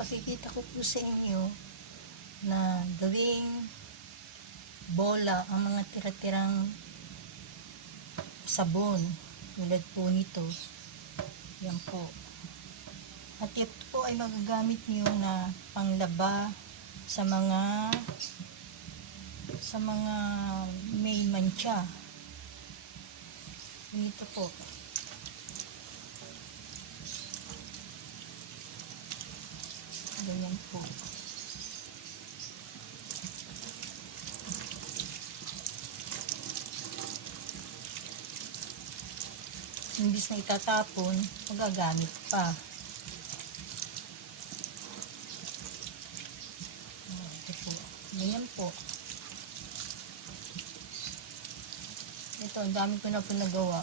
ipapakikita ko po sa inyo na gawing bola ang mga tira-tirang sabon tulad po nito. Yan po. At ito po ay magagamit niyo na panglaba sa mga may mancha. Ganito po. Ganyan po. Imbis na itatapon, magagamit pa. Ito po. Ganyan po. Ito, ang dami ko na po nagawa.